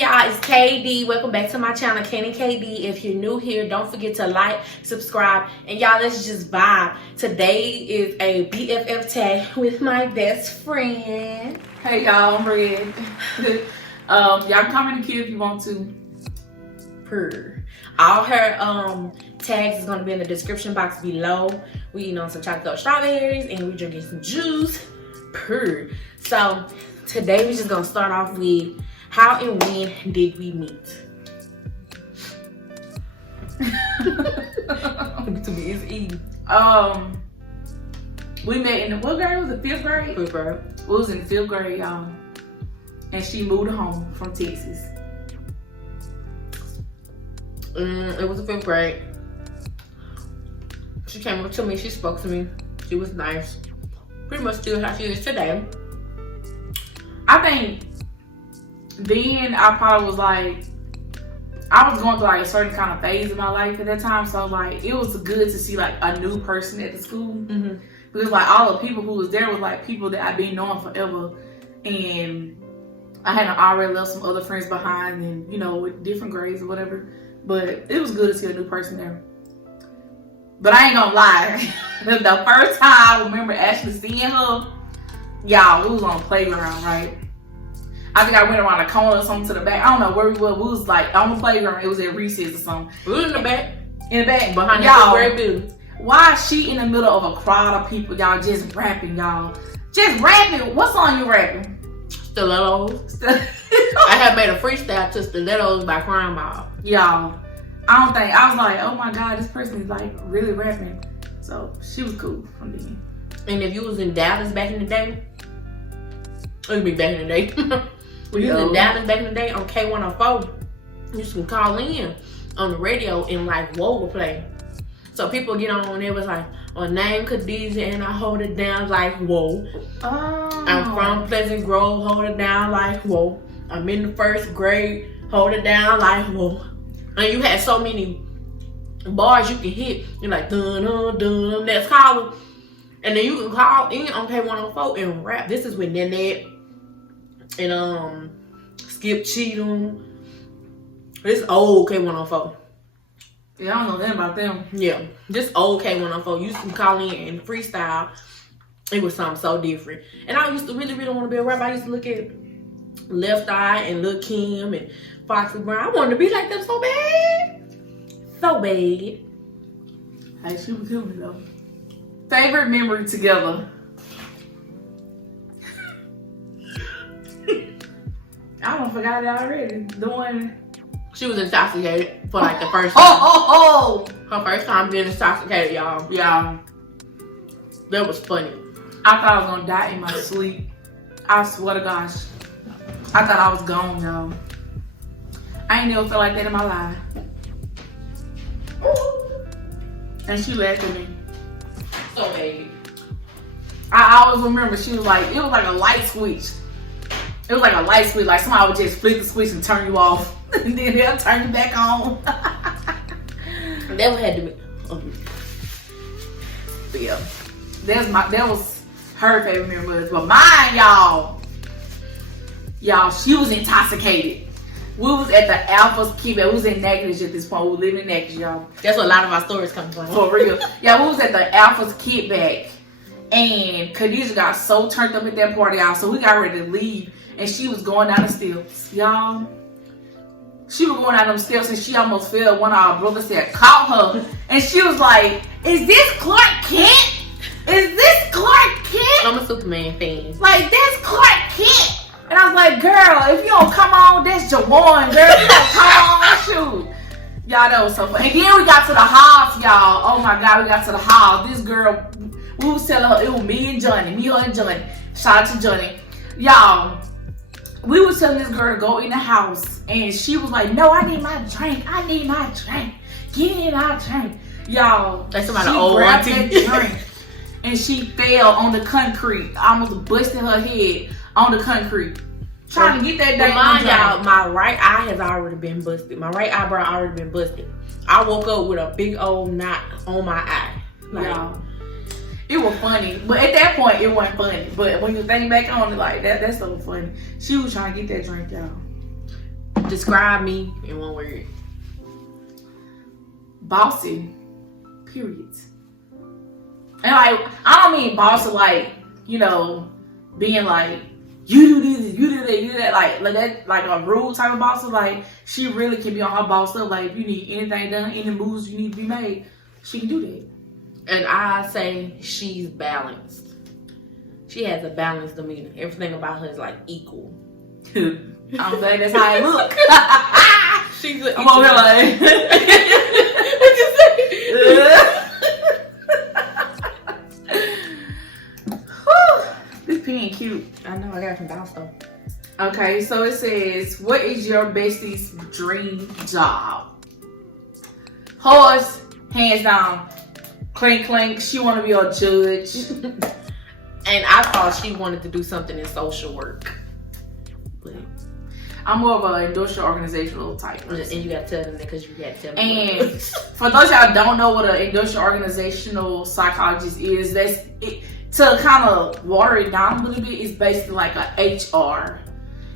Hey y'all, it's KD. Welcome back to my channel, cannykd. If you're new here, don't forget to like, subscribe, and y'all, let's just vibe. Today is a BFF tag with my best friend. Hey y'all, I'm Red. Y'all can comment in the if you want to. Purr. All her tags is gonna be in the description box below. We eating on some chocolate strawberries and we drinking some juice. Purr. So today we just gonna start off with how and when did we meet? To me, it's easy. We met in what grade? Was it 5th grade? 5th grade. We was in 5th grade, y'all. And she moved home from Texas. It was the 5th grade. She came up to me, she spoke to me. She was nice. Pretty much still how she is today. I think then I probably was like, I was going through like a certain kind of phase in my life at that time. So like, it was good to see like a new person at the school. Mm-hmm. Because like all the people who was there was like people that I've been knowing forever. And I had already left some other friends behind and, you know, with different grades or whatever. But it was good to see a new person there. But I ain't gonna lie. The first time I remember actually seeing her, y'all, we was on the playground, right? I think I went around the corner or something to the back. I don't know where we were. We was like on the playground. It was at recess or something. We was in the back. In the back. Behind the great building. Why is she in the middle of a crowd of people, y'all, just rapping, y'all? Just rapping. What song you rapping? Stilettos. I had made a freestyle to Stilettos by Crime Mob. Y'all, I was like, oh my God, this person is like really rapping. So she was cool from then. And if you was in Dallas back in the day, it would be back in the day. When you was in Dallas back in the day on K104, you used to call in on the radio and like Whoa would play. So people get on and it was like, name Khadijah and I hold it down like whoa. Oh. I'm from Pleasant Grove, hold it down like whoa. I'm in the 1st grade, hold it down like whoa. And you had so many bars you can hit. You're like dun dun dun, let's call them. And then you can call in on K104 and rap. This is with Nanette and Skip Cheatham. This old K104. Yeah, I don't know nothing about them. Yeah, this old K104. You used to call in and freestyle. It was something so different. And I used to really want to be a rapper. I used to look at Left Eye and Lil' Kim and Foxy Brown. I wanted to be like them so bad. So bad. Hey, she was killing me though. Favorite memory together? I don't forgot it already. Doing. She was intoxicated for like the first time. Her first time being intoxicated, y'all. Yeah. That was funny. I thought I was gonna die in my sleep. I swear to gosh. I thought I was gone, y'all. I ain't never felt like that in my life. And she laughed at me. So bad. I always remember she was like, it was like a light switch. It was like a light switch, like somebody would just flick the switch and turn you off. And then they'll turn you back on. That had to be. But yeah, that was her favorite memory. But mine, y'all, she was intoxicated. We was at the Alpha's Kickback. We was in Natchez at this point. We were living in Natchez, y'all. That's where a lot of our stories come from. For real. Yeah, we was at the Alpha's Kickback. And Khadijah got so turned up at that party, y'all. So we got ready to leave. And she was going down the steps, y'all. She was going down them steps and she almost fell. One of our brothers said, caught her. And she was like, is this Clark Kent? Is this Clark Kent? I'm a Superman fan. Like, that's Clark Kent. And I was like, girl, if you don't come on, that's Jawan, girl. You don't come on, shoot. Y'all, that was so fun. And then we got to the house, y'all. Oh my God, we got to the house. This girl, we was telling her, it was me and Johnny. Me, her, and Johnny. Shout out to Johnny. Y'all, we was telling this girl to go in the house. And she was like, no, I need my drink. I need my drink. Give me my drink. Y'all, that's about an old grabbed that drink. And she fell on the concrete. I almost busted her head on the concrete. Trying to get that dang mind y'all, my right eye has already been busted. My right eyebrow already been busted. I woke up with a big old knot on my eye. Like, y'all, it was funny. But at that point, it wasn't funny. But when you think back on it, like, that's so funny. She was trying to get that drink, y'all. Describe me in one word. Bossy. Period. And like, I don't mean bossy like, you know, being like, you do this, you do that, you do that, like that, like a rude type of boss. Like, she really can be on her boss stuff. Like, if you need anything done, any moves you need to be made, she can do that. And I say she's balanced. She has a balanced demeanor. Everything about her is like equal. I'm glad that's how I look. She's I'm over here like, what you say? This pen cute. I know, I got it from downstairs. Okay, so it says, what is your bestie's dream job? Horse, hands down. Clink, clink. She want to be a judge. And I thought she wanted to do something in social work. But I'm more of an industrial organizational type person. And you got to tell them that because you got to tell them. And for those y'all don't know what an industrial organizational psychologist is, that's it. To kind of water it down a little bit, it's basically like a HR.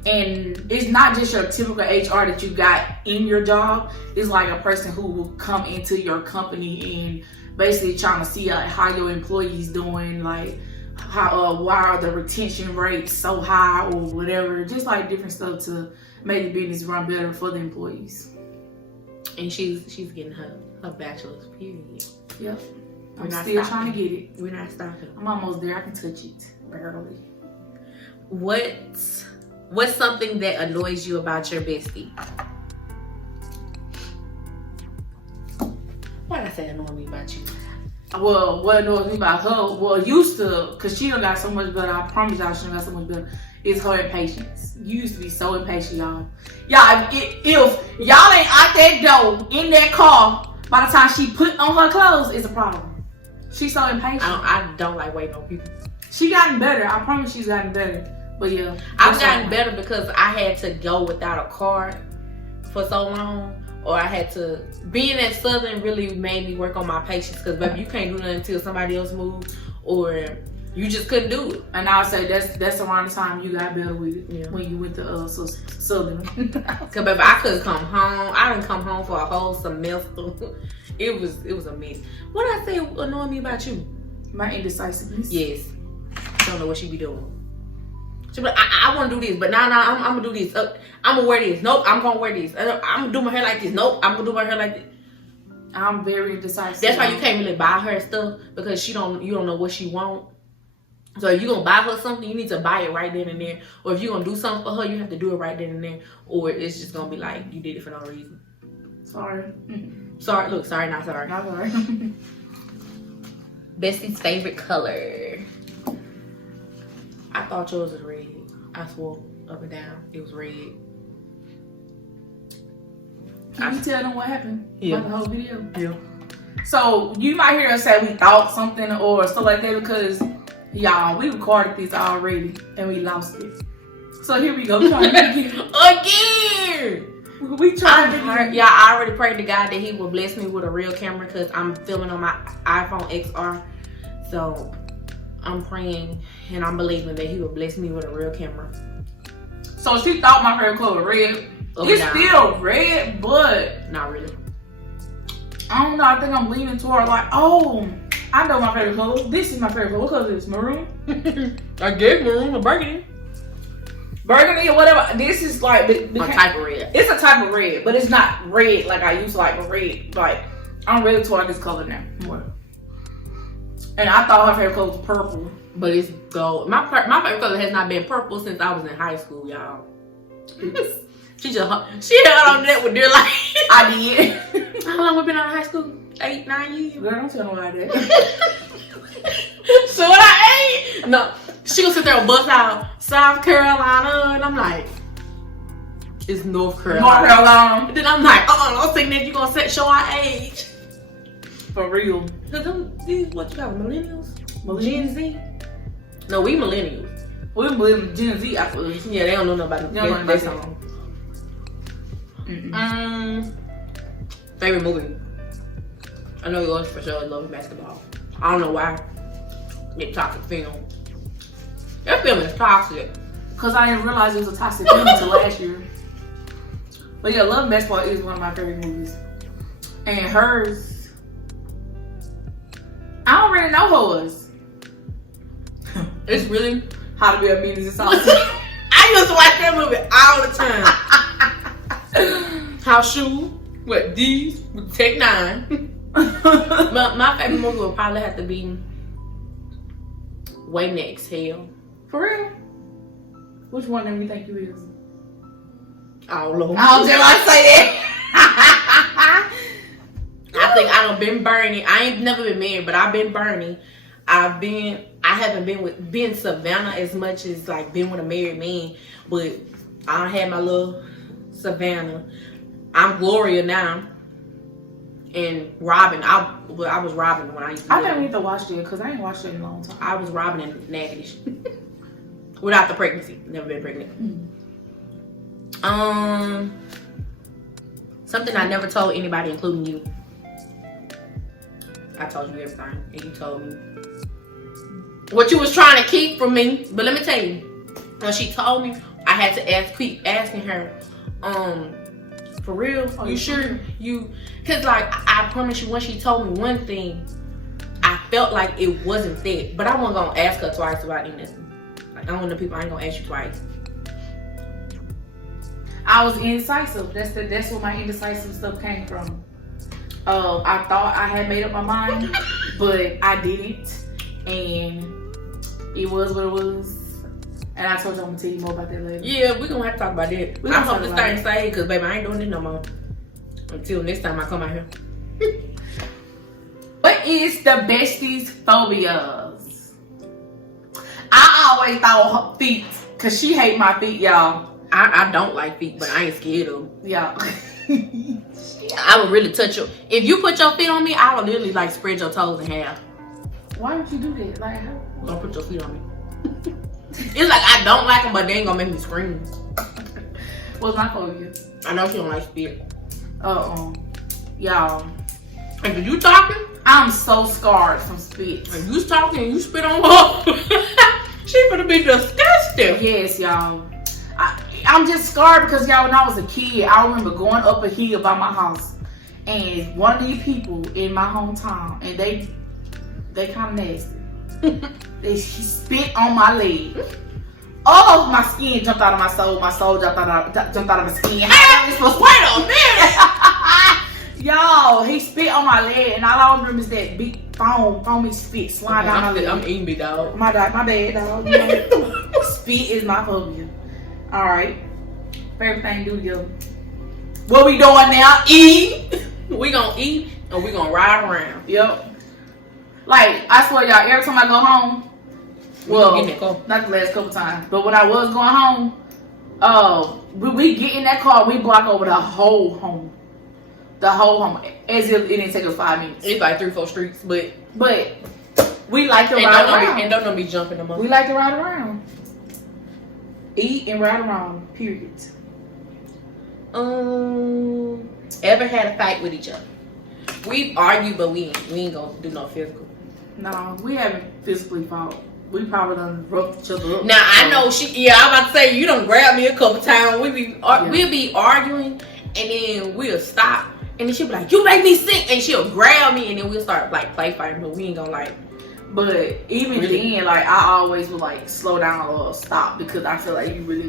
And it's not just your typical HR that you got in your job. It's like a person who will come into your company and basically trying to see like, how your employees doing, like how why are the retention rates so high or whatever. Just like different stuff to make the business run better for the employees. And she's getting her bachelor's, period. Yep. I'm still trying to get it. We're not stopping. I'm almost there. I can touch it barely. What's something that annoys you about your bestie? Why did I say annoy me about you? Well, what annoys me about her, well, used to, because she done got so much better, I promise y'all she done got so much better, is her impatience. You used to be so impatient, y'all. Y'all, if y'all ain't out that door, in that car, by the time she put on her clothes, it's a problem. She's so impatient. I don't like waiting on people. She gotten better. I promise she's gotten better. But yeah. I've gotten better because I had to go without a car for so long. Or I had to, being at Southern really made me work on my patience. Because baby, you can't do nothing until somebody else moves. Or you just couldn't do it. And I'll say that's around the time you got better with it. Yeah. When you went to Southern. Because baby, I couldn't come home. I didn't come home for a whole semester. It was a mess. What did I say annoyed me about you? My indecisiveness. Yes. Don't know what she be doing. She be like, I want to do this, but nah, I'm going to do this. I'm going to wear this. Nope, I'm going to wear this. I'm going to do my hair like this. Nope, I'm going to do my hair like this. I'm very indecisive. That's why you can't really buy her stuff, because you don't know what she want. So if you're going to buy her something, you need to buy it right then and there. Or if you're going to do something for her, you have to do it right then and there. Or it's just going to be like, you did it for no reason. Sorry. Sorry, look, sorry, not sorry. Not sorry. Bestie's favorite color. I thought yours was red. I swore up and down. It was red. Can you tell them what happened? Yeah. About the whole video? Yeah. So you might hear us say we thought something or stuff like that because y'all, we recorded this already and we lost it. So here we go. We trying to again. We trying to yeah, I already prayed to God that He will bless me with a real camera because I'm filming on my iPhone XR. So I'm praying and I'm believing that He will bless me with a real camera. So she thought my favorite color was red. It's still red, but not really. I don't know. I think I'm leaning toward like, oh, I know my favorite color. This is my favorite color. What color is this? Maroon? I gave maroon or burgundy. Burgundy or whatever. This is like a type of red. It's a type of red, but it's not red like I used to like red. Like I'm really toward this color now more. And I thought her favorite color was purple, but it's gold. My favorite color has not been purple since I was in high school, y'all. she held on to that with dear life. I did. How long we been out of high school? 8, 9 years. Girl, don't tell nobody that. So what I ate? No. She gonna sit there and bust out South Carolina, and I'm like, it's North Carolina. North Carolina. And then I'm like, don't think that you gonna show our age. For real. Cause these what you got, millennials? Gen Z? No, we millennials. We millennials, Gen Z after us. Yeah, they don't know nobody. They don't know that song. Favorite movie? I know yours for sure. I love basketball. I don't know why. Get toxic film. That film is toxic. Cause I didn't realize it was a toxic film until last year. But yeah, Love and Basketball is one of my favorite movies. And hers, I don't really know hers. It's really How to Be a Menace and Saucy. I used to watch that movie all the time. House Shoe with D's with Tech 9. my favorite movie would probably have to be Way Next Hell. For real? Which one do you think you is? I don't know. I don't dare I say that. I think I done been Bernie. I ain't never been married, but I've been Bernie. I haven't been Savannah as much as like been with a married man, but I had my little Savannah. I'm Gloria now. And Robin, I was Robin when I used to. I never need to watch it because I ain't watched it in a long time. I was Robin and Nakia. Without the pregnancy. Never been pregnant. Something I never told anybody, including you. I told you everything, and you told me what you was trying to keep from me. But let me tell you, when she told me, I had to keep asking her, for real? Are you sure? Cause like I promise you, when she told me one thing, I felt like it wasn't that. But I wasn't gonna ask her twice about anything. Like I'm one of the people I ain't gonna ask you twice. I was indecisive. That's where my indecisive stuff came from. I thought I had made up my mind, but I didn't, and it was what it was. And I told you I'm gonna tell you more about that later. Yeah, we're gonna have to talk about that. I hope this thing stay, cause baby, I ain't doing it no more until next time I come out here. What is the bestie's phobias? I always thought feet, cause she hate my feet, y'all. I don't like feet, but I ain't scared of them. Yeah. I would really touch you. If you put your feet on me, I would literally like spread your toes in half. Why would you do that? Like, how? Don't put your feet on me. It's like I don't like them, but they ain't gonna make me scream. What's my phobia? I know she don't like spit. Y'all. And if you talking, I'm so scarred from spit. and you talking and you spit on her, she gonna be disgusting. Yes, y'all. I'm just scarred because y'all, when I was a kid, I remember going up a hill by my house, and one of these people in my hometown, and they kind of nasty. She spit on my leg. Oh, my skin jumped out of my soul. My soul jumped out of my skin. Wait a minute. Y'all, he spit on my leg, and all I remember is that big foamy spit sliding down my leg. I'm eating me, dog. My bad, dog. Spit is my phobia. All right. Favorite thing to do together. What we doing now? Eat. We gonna eat and we gonna ride around. Yep. Like, I swear, y'all, every time I go home, well, not the last couple times, but when I was going home, we get in that car, we block over the whole home. The whole home. As if it didn't take us 5 minutes. It's like 3-4 streets, but we like to ride around. And don't be jumping them up. We like to ride around. Eat and ride around, period. Ever had a fight with each other? We've argued, but we ain't gonna do no physical. No, we haven't physically fought. We probably done roughed each other up. Now I know I'm about to say you done grabbed me a couple times. We'll be arguing, and then we'll stop, and then she'll be like, "You make me sick," and she'll grab me, and then we'll start like play fighting, but we ain't gonna like. But even then, like I always would like slow down or stop because I feel like you really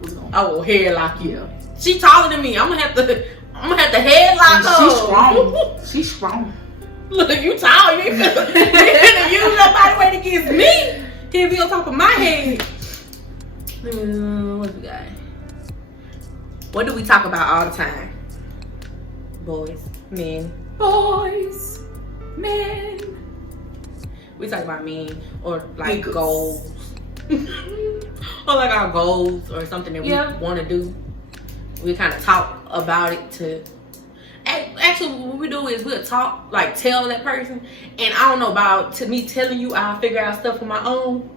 was gonna. I will headlock you. Yeah. She taller than me. I'm gonna have to headlock her. She's strong. She's strong. Look, you tall. You ain't gonna use your body weight against me. He'll be on top of my head. What we got? What do we talk about all the time? Boys, men. Boys, men. We talk about men or like goals. Or like our goals or something that we want to do. We kind of talk about it actually what we do is we'll talk, like tell that person, and I don't know about me telling you I'll figure out stuff on my own.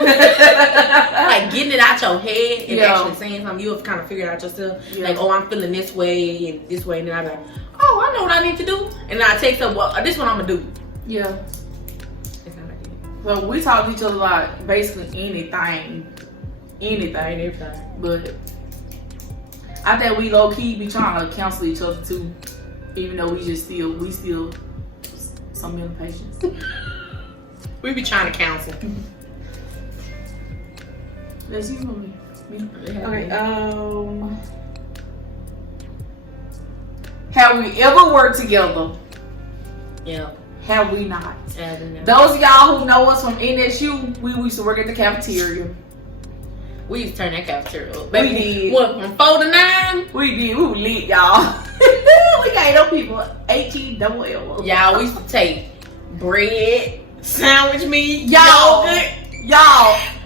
Like getting it out your head and actually saying something, you'll kind of figure it out yourself. Like, oh, I'm feeling this way, and then I'm like, oh, I know what I need to do, and then I take some, well, this is what I'm gonna do. Yeah. It's not like that. So we talk to each other about basically anything, everything. But I think we low key be trying to counsel each other too, even though we still some mental patience. We be trying to counsel. That's you and me. Okay. Have we ever worked together? Yeah. Have we not? Yeah, Those of y'all who know us from NSU, we used to work at the cafeteria. We used to turn that cafeteria up. We did. What, from 4 to 9? We did. We were lit, y'all. We got those people 18 double L. Y'all, we used to take bread, sandwich meat, Y'all,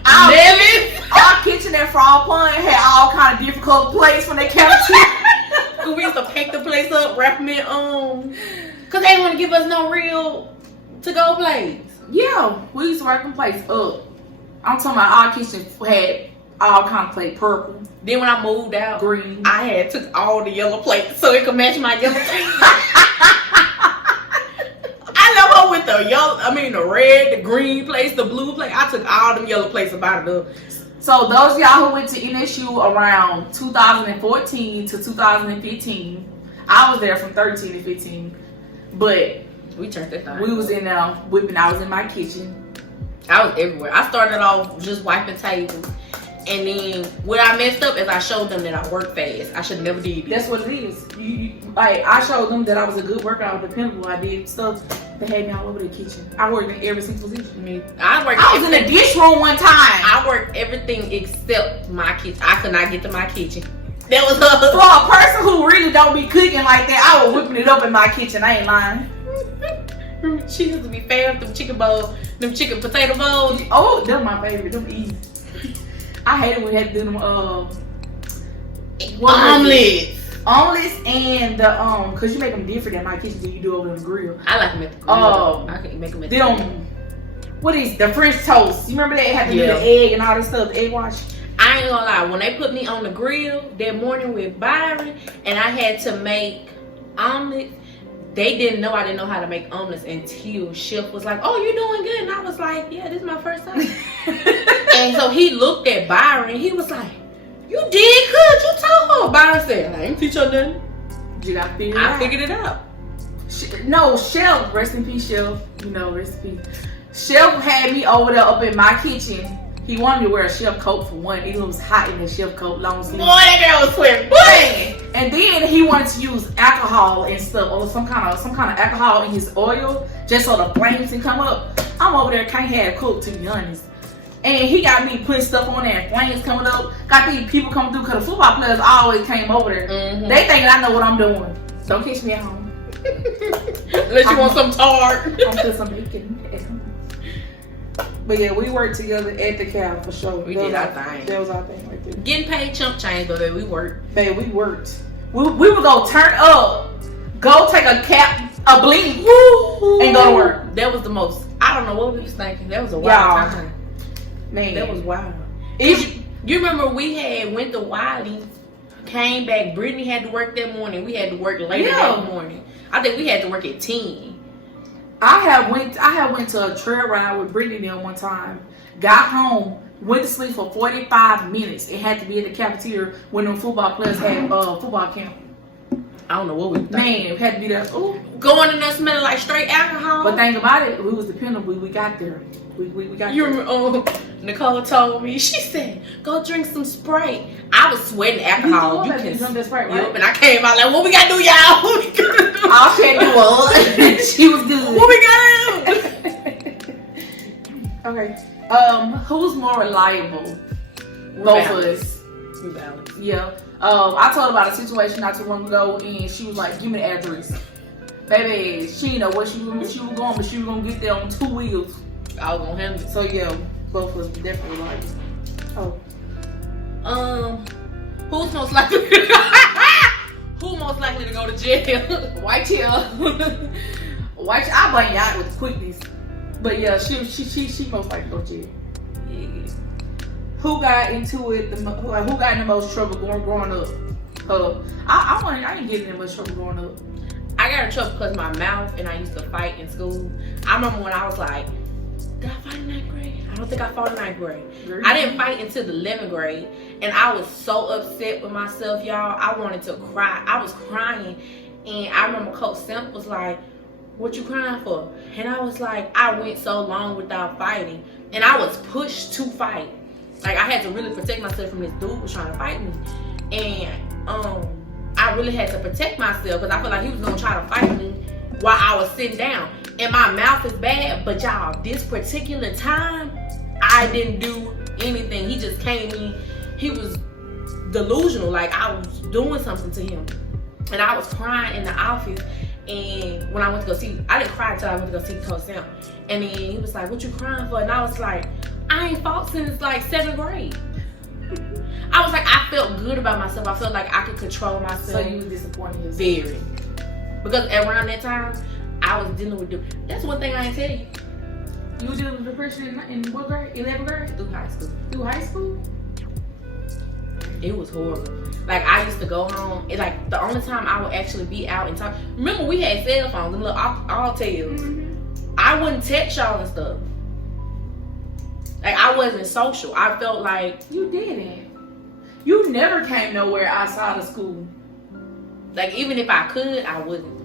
our lemon. kitchen at Frog Pond had all kind of different colored plates from the cafeteria. We used to pack the place up, wrap them in cause they didn't want to give us no real to-go plates. Yeah, we used to wrap them plates up. I'm talking about our kitchen had all kind of plate, purple, Then when I moved out, green. I had took all the yellow plates so it could match my yellow plates. I love her with the red, the green plates, the blue plate. I took all them yellow plates about it up. So those of y'all who went to NSU around 2014 to 2015, I was there from 13 to 15, but We turned that thing. we was in there whipping. I was in my kitchen. I was everywhere. I started off just wiping tables. And then what I messed up is I showed them that I work fast. I should never did That's this. what it is. Like I showed them that I was a good worker. I was dependable. I did stuff that had me all over the kitchen. I worked in every single position. I was in the dish room one time. I worked everything except my kitchen. I could not get to my kitchen. That was her. For a person who really don't be cooking like that, I was whipping it up in my kitchen. I ain't lying. She used to be fan of them chicken bowls, them chicken potato bowls. Oh, them my favorite. Them easy. I hated when we had to do them omelets and the cause you make them different at my kitchen than you do over on the grill. I like them at the grill. I can make them at the grill. What is the French toast? You remember they had to do the egg and all this stuff, the egg wash? I ain't gonna lie, when they put me on the grill that morning with Byron and I had to make omelets, they didn't know I didn't know how to make omelets until Chef was like, "Oh, you're doing good." And I was like, "Yeah, this is my first time." And so he looked at Byron. He was like, "You did good. You told her." Byron said, "I ain't teach her nothing. I figured it out." No, Chef, rest in peace, Chef. You know, rest in peace. Chef had me over there up in my kitchen. He wanted me to wear a chef coat for one. It was hot in the chef coat, long sleeve. Boy, that girl was sweating. And then he wanted to use alcohol and stuff, or some kind of alcohol in his oil, just so the flames can come up. I'm over there, can't have a cook, to be honest. And he got me putting stuff on there, and flames coming up. Got these people coming through, because the football players always came over there. Mm-hmm. They thinking I know what I'm doing. Don't catch me at home. Unless you want some tart. I'm put some bacon. But yeah, we worked together at the cab for sure. We did our thing. That was our thing right there. Getting paid chump change, but we worked. Babe, we worked. We would go turn up, go take a blink, and go to work. That was the most, I don't know what we was thinking. That was a wild time. Man. That was wild. You remember we had went to Wiley, came back, Brittany had to work that morning. We had to work later that morning. I think we had to work at 10. I had went to a trail ride with Brittany there one time. Got home, went to sleep for 45 minutes. It had to be in the cafeteria when the football players had football camp. I don't know what we were thinking. Man, it had to be there. Ooh. Going in there smelling like straight alcohol. But think about it, we was dependable. We got there. We got you there. Remember, Nicole told me, she said, "Go drink some Sprite." I was sweating alcohol. You can drink that Sprite, right? Yep, and I came out like, "What we gotta do, y'all? What we gotta do?" All she had to do was she was good. What we gotta do? Okay. Who's more reliable? Both of us. We balance. Yeah. I told her about a situation not too long ago, and she was like, "Give me the address." Baby, she didn't know where she was going, but she was gonna get there on 2 wheels. I was gonna handle it. So yeah, both of us definitely reliable. Who's most likely? Who most likely to go to jail? White chair. White chair. I blame y'all with quickness, but yeah, she most likely to go to jail. Yeah. Who got into it? Who got in the most trouble growing up? I didn't get in much trouble growing up. I got in trouble because my mouth, and I used to fight in school. I remember when I was like, did I fight in 9th grade? I don't think I fought in 9th grade. Girl. I didn't fight until the 11th grade. And I was so upset with myself, y'all. I wanted to cry. I was crying. And I remember Coach Simp was like, what you crying for? And I was like, I went so long without fighting. And I was pushed to fight. Like, I had to really protect myself from this dude who was trying to fight me. And I really had to protect myself because I felt like he was going to try to fight me while I was sitting down. And my mouth is bad, but y'all, this particular time, I didn't do anything. He just came in. He was delusional. Like, I was doing something to him. And I was crying in the office. And when I went to go see, I didn't cry until I went to go see Coach Sam. And then he was like, what you crying for? And I was like, I ain't fought since like 7th grade. I was like, I felt good about myself. I felt like I could control myself. So you was disappointed yourself? Very. Because around that time, I was dealing with that's one thing I ain't tell you. You were dealing with depression in what grade? 11th grade? Through high school. Through high school? It was horrible. Like, I used to go home, and like the only time I would actually be out and talk. Remember, we had cell phones, them little all tails. Mm-hmm. I wouldn't text y'all and stuff. Like, I wasn't social. I felt like you didn't. You never came nowhere outside of school. Like, even if I could, I wouldn't.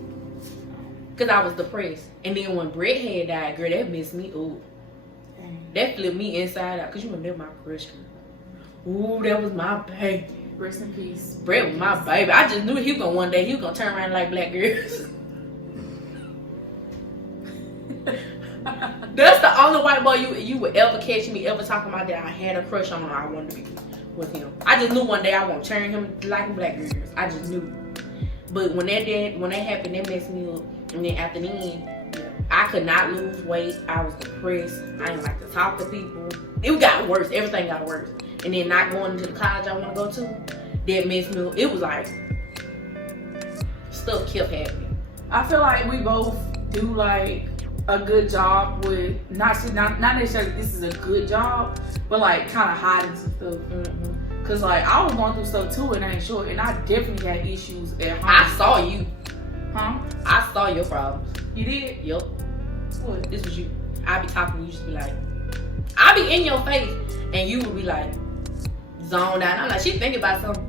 Because I was depressed. And then when Brett had died, girl, that messed me up. That flipped me inside out. Because you remember my crush. Ooh, that was my baby. Rest in peace. Brett was my baby. I just knew he was gonna one day, he was gonna turn around like black girls. That's the only white boy you would ever catch me ever talking about that I had a crush on him. I wanted to be with him. I just knew one day I was gonna turn him like black girls. I just knew. But when that happened, that messed me up. And then after then, I could not lose weight. I was depressed. I didn't like to talk to people. It got worse. Everything got worse. And then not going to the college I want to go to, that messed me up. It was like, stuff kept happening. I feel like we both do like a good job with, not necessarily this is a good job, but like kind of hiding some stuff. Mm-hmm. Cause like I was going through stuff too, and I ain't sure, and I definitely had issues at home. I saw you. Huh? I saw your problems. You did? Yep. What? This was you. I be talking, you just be like, I be in your face, and you would be like, zoned out. I'm like, she thinking about something.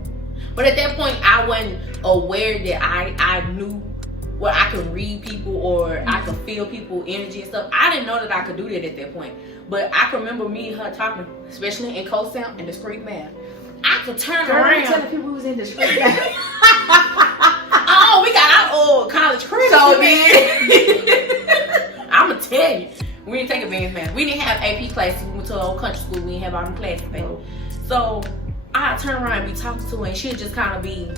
But at that point, I wasn't aware that I knew what I could read people or I could feel people energy and stuff. I didn't know that I could do that at that point. But I can remember me and her talking, especially in co-sound and discrete math. I could turn around. Telling people who's in discrete math. Oh, we got our old college credit. So then, I'ma tell you, we didn't take advanced math. We didn't have AP classes. We went to an old country school. We didn't have all them classes, baby. So I'd turn around and be talking to her, and she'd just kind of be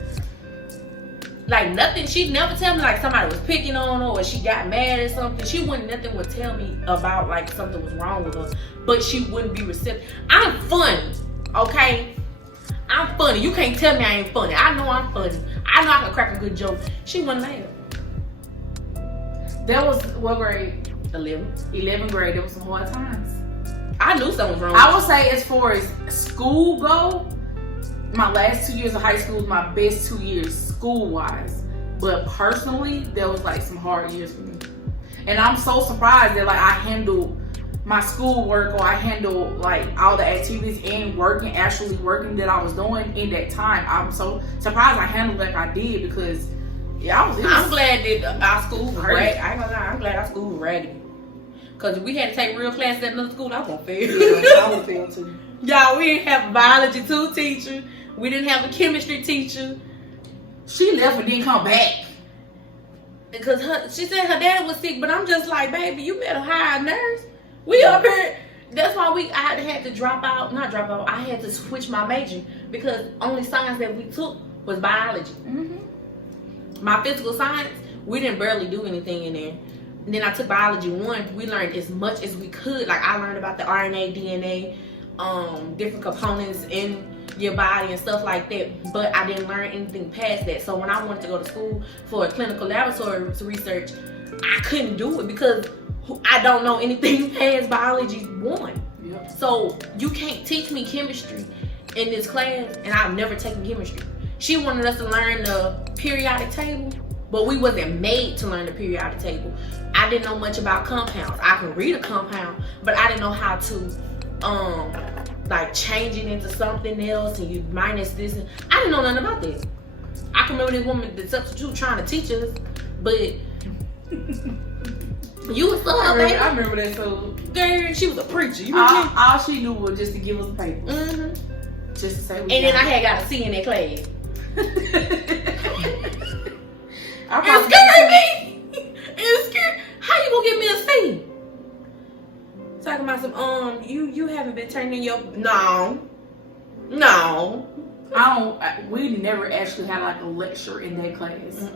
like nothing. She'd never tell me like somebody was picking on her or she got mad or something. She wouldn't, nothing would tell me about like something was wrong with her, but she wouldn't be receptive. I'm funny, okay? I'm funny. You can't tell me I ain't funny. I know I'm funny. I know I can crack a good joke. She wasn't mad. That was what grade? 11th grade. There was some hard times. I knew something was wrong. I would say as far as school go, my last 2 years of high school was my best 2 years school-wise. But personally, there was like some hard years for me. And I'm so surprised that like I handled my schoolwork or I handled like all the activities and actually working that I was doing in that time. I'm so surprised I handled it like I did because I'm glad that our school was raggedy. I ain't gonna lie, I'm glad our school was raggedy. Cause if we had to take real classes at another school, I was gonna fail. I would fail too. Y'all, we didn't have a biology 2 teacher. We didn't have a chemistry teacher. She left and didn't come back. Because she said her dad was sick, but I'm just like, baby, you better hire a nurse. We up here. That's why I had to I had to switch my major because only science that we took was biology. Mm-hmm. My physical science, we didn't barely do anything in there. And then I took biology 1. We learned as much as we could. Like I learned about the RNA, DNA, different components in your body and stuff like that. But I didn't learn anything past that. So when I wanted to go to school for a clinical laboratory research, I couldn't do it because I don't know anything past biology 1. Yep. So you can't teach me chemistry in this class, and I've never taken chemistry. She wanted us to learn the periodic table, but we wasn't made to learn the periodic table. I didn't know much about compounds. I could read a compound, but I didn't know how to like changing into something else and you minus this. And I didn't know nothing about that. I can remember this woman, the substitute, trying to teach us, but you was still baby. I remember that too. Girl, she was a preacher. You all she knew was just to give us paper. Just to say we and then I had got a C in that class. It scared me. It scared. How you gonna give me a C? Talking about some you haven't been turning in your no. We never actually had like a lecture in that class.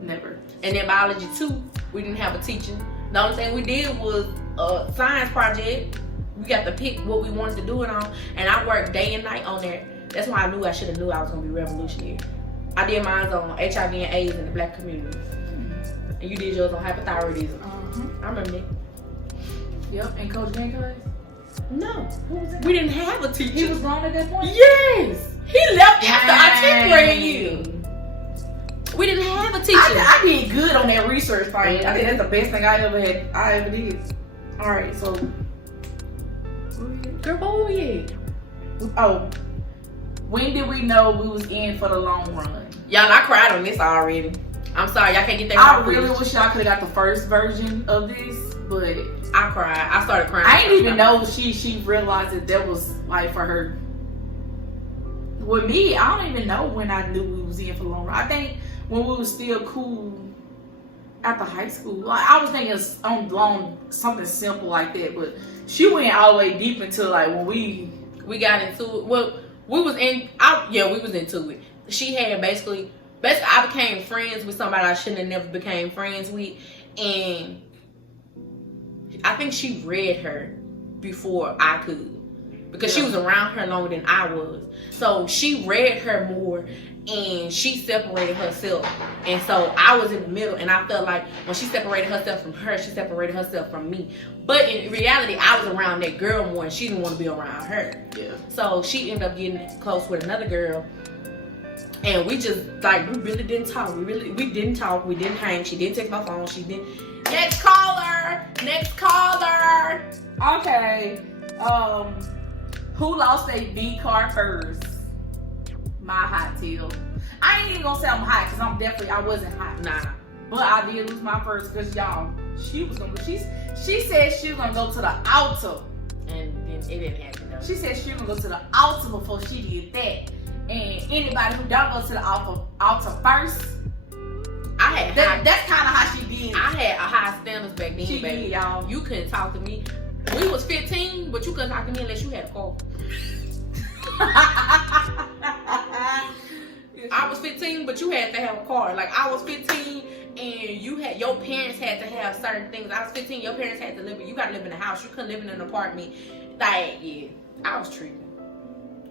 Never. And in biology too, we didn't have a teacher. The only thing we did was a science project. We got to pick what we wanted to do it on, and I worked day and night on that. That's why I should have knew I was gonna be revolutionary. I did mine on HIV and AIDS in the black community, and you did yours on hypothyroidism. I remember that. Yep. And Coach Van class? No, who was that? We didn't have a teacher. He was gone at that point. Yes, he left after our 10th grade year. We didn't have a teacher. I did good on that research part. I think that's the best thing I ever did. All right, so. Girl, yeah. Oh, when did we know we was in for the long run? Y'all, I cried on this already. I'm sorry, y'all can't get that. I really wish y'all could have got the first version of this, but I cried. I started crying. I didn't even know she realized that was like for her. With me, I don't even know when I knew we was in for the long run. I think when we was still cool after high school. Like I was thinking on something simple like that, but she went all the way deep into like when we got into it. Well, we was into it. She had basically I became friends with somebody I shouldn't have never became friends with, and I think she read her before I could, because she was around her longer than I was. So she read her more, and she separated herself, and so I was in the middle, and I felt like when she separated herself from her, she separated herself from me. But in reality, I was around that girl more, and she didn't want to be around her. Yeah. So she ended up getting close with another girl, and we just like we really didn't talk. We didn't talk. We didn't hang. She didn't take my phone. She didn't. Next caller. Okay. Who lost a B car first? My hot tail. I ain't even gonna say I'm hot because I wasn't hot. Nah. But I did lose my first because y'all, she said she was gonna go to the altar. And then it didn't happen though. She said she was gonna go to the altar before she did that. And anybody who don't go to the altar first, that's kind of how she did. I had a high standards back then, she baby. Did, y'all. You couldn't talk to me. We was 15, but you couldn't talk to me unless you had a car. I was 15, but you had to have a car. Like I was 15, and your parents had to have certain things. I was 15, your parents had to live. You got to live in a house. You couldn't live in an apartment. Like I was tripping.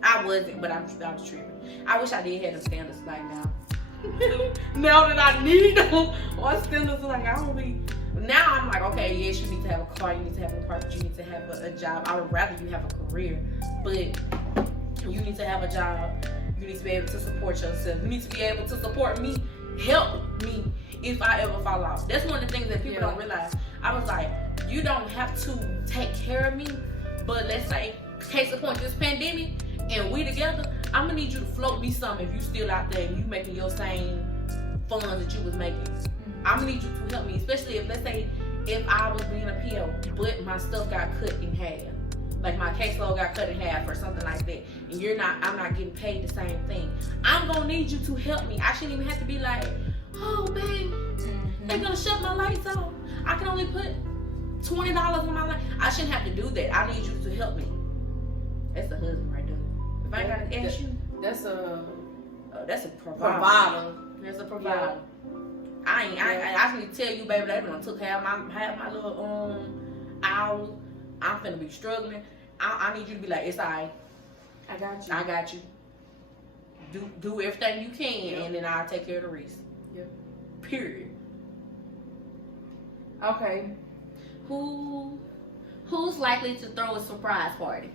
I wasn't, but I was tripping. I wish I did have them standards like now. Now that I need them, my standards like I don't be. Now I'm like, okay, yes, you need to have a car, you need to have an apartment, you need to have a job. I would rather you have a career, but you need to have a job. You need to be able to support yourself. You need to be able to support me, help me if I ever fall off. That's one of the things that people don't realize. I was like, you don't have to take care of me, but let's say, case in point, this pandemic, and we together, I'm gonna need you to float me something if you still out there and you making your same funds that you was making. I'm gonna need you to help me, especially if, let's say, if I was being a PO, but my stuff got cut in half. Like my caseload got cut in half or something like that, and I'm not getting paid the same thing. I'm gonna need you to help me. I shouldn't even have to be like, oh babe, they're gonna shut my lights off. I can only put $20 on my light. I shouldn't have to do that. I need you to help me. That's the husband right there. If I ain't gotta ask you, that's a provider. That's a provider. I need to tell you, baby, that I took half my little hours. I'm finna be struggling. I need you to be like, it's alright. I got you. Do everything you can, and then I'll take care of the rest. Yep. Period. Okay. Who's likely to throw a surprise party?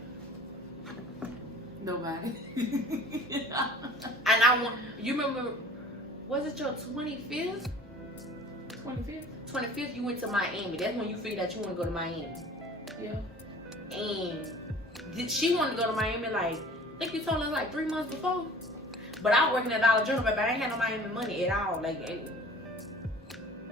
Nobody. And you remember, was it your 25th? 25th, you went to Miami. That's when you figured out you want to go to Miami. Yeah. And she wanted to go to Miami like, I think you told us like 3 months before. But I was working at Dollar General, but I ain't had no Miami money at all. Like,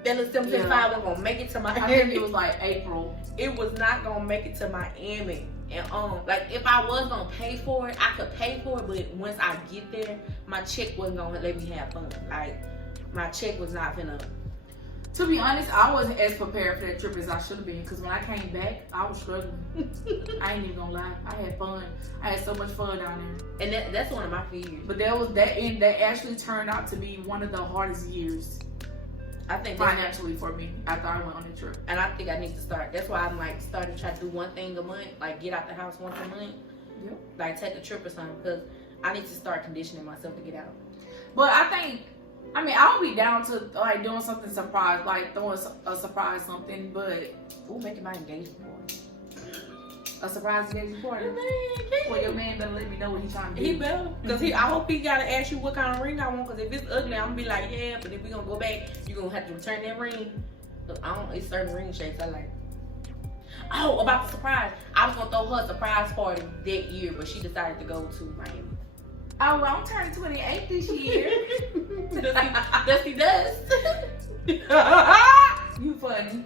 that little 775 wasn't gonna make it to Miami. I think it was like April. It was not gonna make it to Miami. And like if I was gonna pay for it, I could pay for it, but once I get there, my check wasn't gonna let me have fun. Like my check was not gonna. To be honest, I wasn't as prepared for that trip as I should have been, because when I came back, I was struggling. I ain't even gonna lie. I had fun. I had so much fun down there. And that's one of my fears. But that actually turned out to be one of the hardest years. I think financially for me after I went on the trip. And I think I need to start. That's why I'm like starting to try to do one thing a month, like get out the house once a month. Yep. Like take a trip or something, because I need to start conditioning myself to get out. But I would be down to like doing something surprise, like throwing a surprise something. But Making my engagement party. A surprise engagement party. Well, your man better let me know what he's trying to do. He better, because I hope he gotta ask you what kind of ring I want. Because if it's ugly, I'm gonna be like, yeah. But if we gonna go back, you gonna have to return that ring. It's certain ring shapes I like. Oh, about the surprise, I was gonna throw her a surprise party that year, but she decided to go to Miami. Oh, well, I'm turning 28 this year. Dusty does. You funny.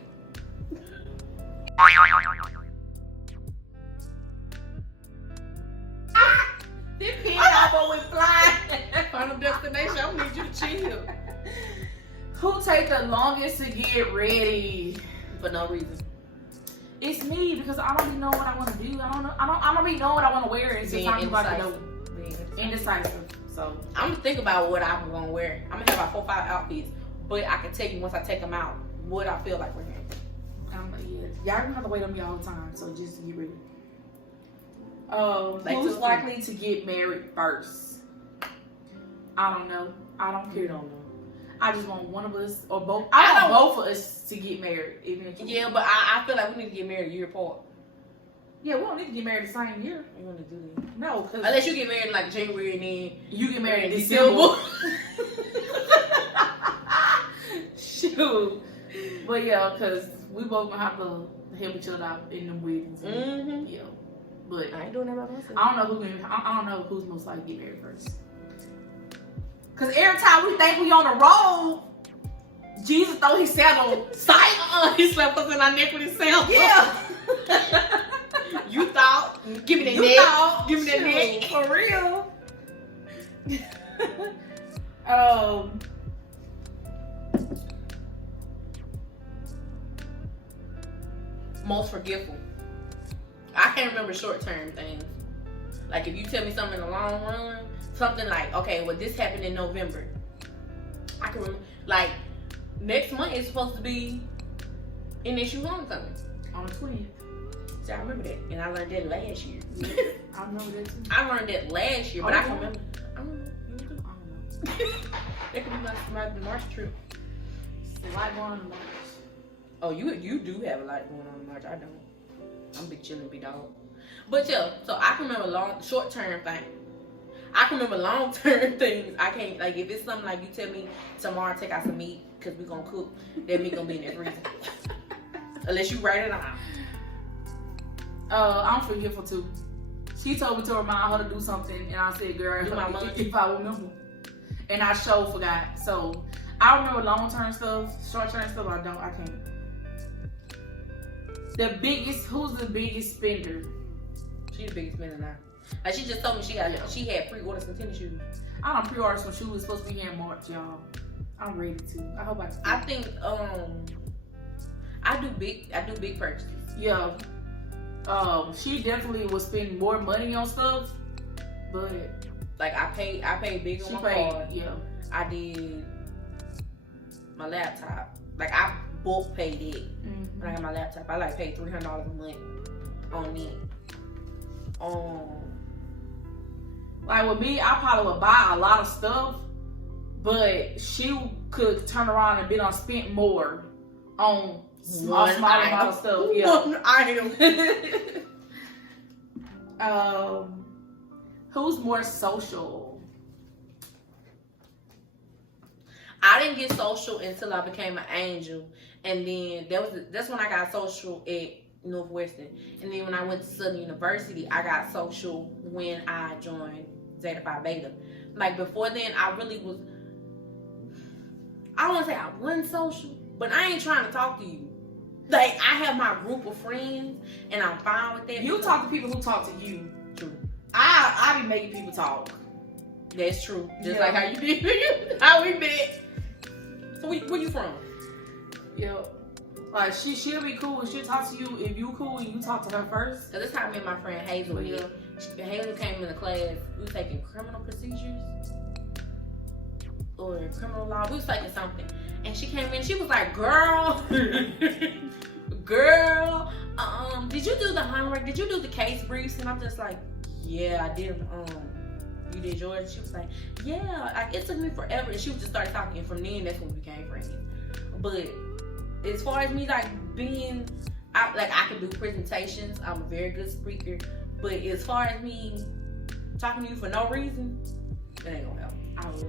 This pin elbow is flying. Final destination. I need you to chill. Who take the longest to get ready? For no reason. It's me, because I don't be knowing what I want to do. I don't be knowing what I want to wear. It's just talking about indecisive. So I'm gonna think about what I'm gonna wear. I'm gonna have about 4 or 5 outfits, but I can tell you once I take them out what I feel like wearing. Y'all gonna have to wait on me all the time, so just get ready. Who's likely to get married first? I don't know. I don't care. You don't know. I just want one of us or both. I want both of us to get married. Yeah, but I feel like we need to get married a year apart. Yeah, we don't need to get married the same year. We want to do that. No, unless you get married in like January and then you get married in December. Shoot. But yeah, because we both gonna have to help each other out in them weddings. Mm-hmm. Yeah. But I ain't doing that by myself. I don't know who's most likely to get married first. Cause every time we think we on the road, Jesus throw his sandal. He slapped us in our neck with his sandal. Yeah. You thought? Give me that neck. Give me that neck. For real. Most forgetful. I can't remember short-term things. Like if you tell me something in the long run, something like, okay, well this happened in November. I can remember, like next month is supposed to be initial homecoming. On the 20th. See, I remember that, and I learned that last year. I remember that too. I learned that last year, but I can remember. I don't know. That could be my March trip. It's a lot going on in March. Oh, you do have a lot going on in March. I don't. I'm big chillin' big dog. But yeah, so I can remember short term things. I can remember long term things. I can't, like if it's something like you tell me tomorrow take out some meat because we gonna cook, that meat gonna be in the freezer. Unless you write it down. I'm forgetful too. She told me to remind her to do something, and I said, "Girl, do my money if I remember." And I sure forgot. So I remember long term stuff, short term stuff. I can't. Who's the biggest spender? She's the biggest spender now. Like she just told me she had pre-ordered some tennis shoes. I don't pre-order some shoes. Supposed to be here in March, y'all. I'm ready to. I hope I can. I think I do big purchases. Yeah. She definitely would spend more money on stuff, but like I paid big on my card. Yeah. I did my laptop. Like I bulk paid it when I got my laptop. I like paid $300 a month on it. Like with me, I probably would buy a lot of stuff, but she could turn around and be done spent more on small amount of stuff. Yeah. One item. Who's more social? I didn't get social until I became an angel, and then that's when I got social at Northwestern. And then when I went to Southern University, I got social when I joined Zeta Phi Beta. Like before then, I really was, I don't want to say I wasn't social, but I ain't trying to talk to you. Like, I have my group of friends, and I'm fine with that. You talk to people who talk to you. True. I be making people talk. That's true. Just like how you did, how we met. So where you from? Yep. Like, she'll be cool and she'll talk to you if you cool and you talk to her first. So this how I met my friend Hazel. Yeah. Hazel came in the class. We was taking criminal procedures or criminal law. We was taking something, and she came in. She was like, "Girl, girl, did you do the homework? Did you do the case briefs?" And I'm just like, "Yeah, I did. You did yours?" And she was like, "Yeah, like, it took me forever." And she just started talking, and from then, that's when we became friends. But as far as me like being, I can do presentations. I'm a very good speaker. But as far as me talking to you for no reason, it ain't gonna help. I don't know.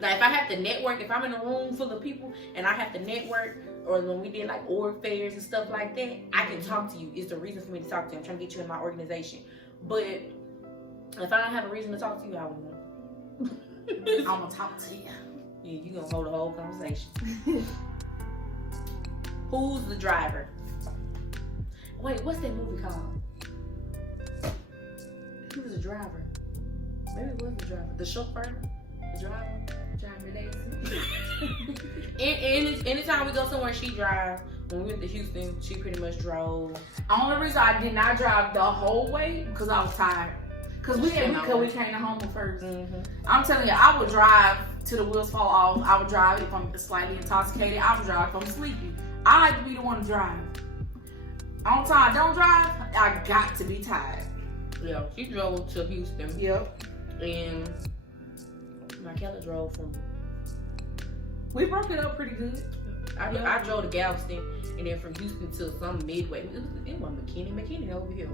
Like if I have to network, if I'm in a room full of people and I have to network, or when we did like org fairs and stuff like that, I can talk to you. It's the reason for me to talk to you. I'm trying to get you in my organization. But if I don't have a reason to talk to you, I won't. I'm gonna talk to you. Yeah, you gonna hold the whole conversation. Who's the driver? Wait, what's that movie called? Who was the driver? Maybe it was the driver. The chauffeur? The driver? Anytime we go somewhere, she drives. When we went to Houston, she pretty much drove. Only reason I did not drive the whole way because I was tired. Because we came to home first. Mm-hmm. I'm telling you, I would drive till the wheels fall off. I would drive if I'm slightly intoxicated. I would drive if I'm sleepy. I like to be the one to drive. On time I don't drive, I got to be tired. Yeah, she drove to Houston. Yep. And Nakia drove from. We broke it up pretty good. I drove to Galveston, and then from Houston to some midway. It wasn't McKinney over here.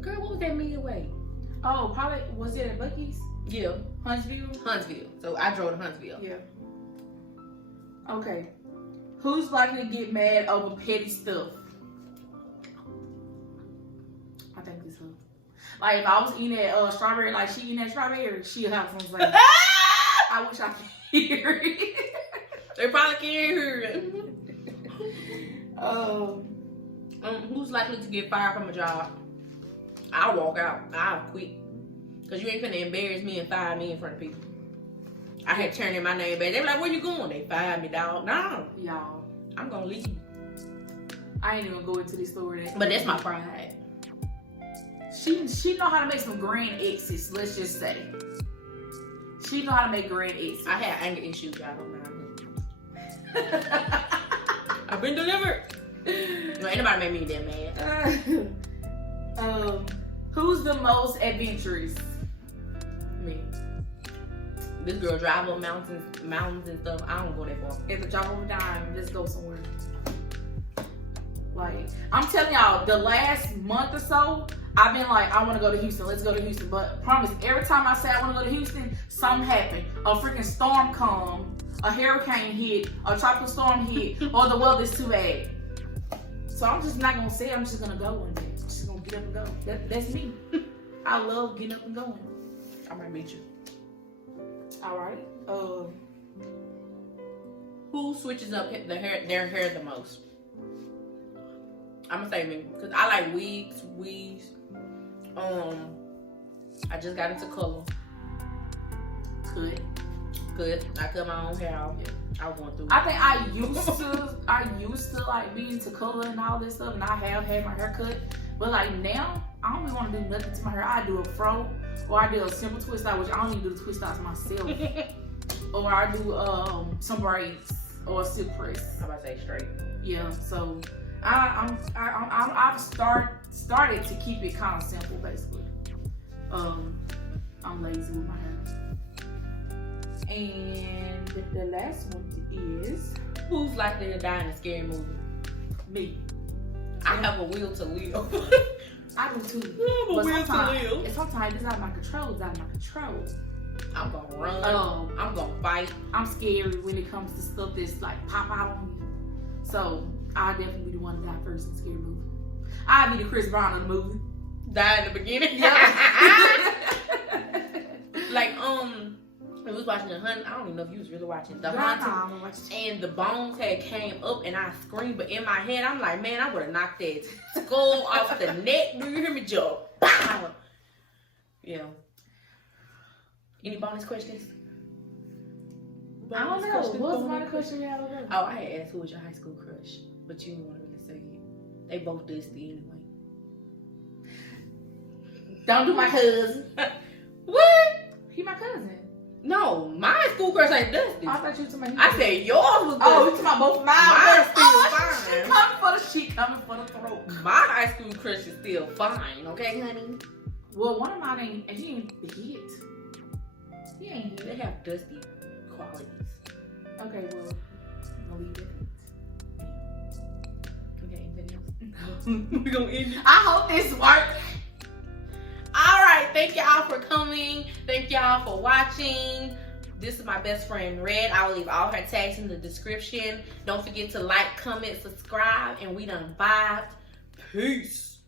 Girl, what was that midway? Oh, probably, was it at Buc-ee's? Yeah. Huntsville. So I drove to Huntsville. Yeah. Okay. Who's likely to get mad over petty stuff? I think it's her. Like, if I was eating that strawberry, like she eating that strawberry, she'll have something like, I wish I could hear it. They probably can't hear it. Who's likely to get fired from a job? I'll walk out. I'll quit. Because you ain't finna embarrass me and fire me in front of people. I had turned in my name back. They were like, where you going? They fired me, dog. No. Y'all. I'm gonna leave. I ain't even go into this story. But that's my pride. She know how to make some grand exits, let's just say. She know how to make grand exits. I had anger issues, y'all don't mind. I've been delivered. No, ain't nobody made me that mad. Who's the most adventurous? Me. This girl drive up mountains and stuff. I don't go that far. At the drop of a dime, just go somewhere. Like, I'm telling y'all, the last month or so, I've been like, I want to go to Houston. Let's go to Houston. But promise, every time I say I want to go to Houston, something happened. A freaking storm come, a hurricane hit, a tropical storm hit, or the weather's too bad. So I'm just not gonna say it. I'm just gonna go one day. I'm just gonna get up and go. That's me. I love getting up and going. I might meet you. All right. Who switches up their hair the most? I'm gonna say me, because I like wigs. I just got into color. Good. I cut my own hair off. I was going through. I think I used to like be into color and all this stuff, and I have had my hair cut. But like now, I don't even want to do nothing to my hair. I do a fro, or I do a simple twist out, which I don't even do the twist outs myself. Or I do some braids or a silk press. I'm about to say straight. Yeah. So I've started to keep it kind of simple, basically. I'm lazy with my hair. And the last one is, who's likely to die in a scary movie? Me. I have a will to live. I do too. I have a will to live. Sometimes it's out of my control. It's out of my control. I'm gonna run. I'm gonna fight. I'm scary when it comes to stuff that's like pop out on me. So I'll definitely be the one want to die first in a scary movie? I'd be the Chris Brown of the movie. Die in the beginning. Yeah. Like, we was watching The Hunt. I don't even know if you was really watching The Hunt. And the bones had came up and I screamed, but in my head, I'm like, man, I would have knocked that skull off the neck. Do you hear me, Joe? Pow! Yeah. Any bonus questions? I don't know. What's my question? Oh, I had asked who was your high school crush, but you didn't want to really say it. They both dusty anyway. Don't do my cousin. What? He my cousin. No, my school crush ain't dusty. I thought you were talking I said yours was dusty. Oh, you talking about both of mine? Mine's still fine. She coming for the throat. My high school crush is still fine, okay, honey? Well, one of mine ain't, he ain't hit. He ain't hit. They have dusty qualities. Okay, well, I'm gonna leave it. Okay, anything else? We're gonna end it. I hope this works. Alright, thank y'all for coming. Thank y'all for watching. This is my best friend, Red. I will leave all her tags in the description. Don't forget to like, comment, subscribe, and we done vibed. Peace.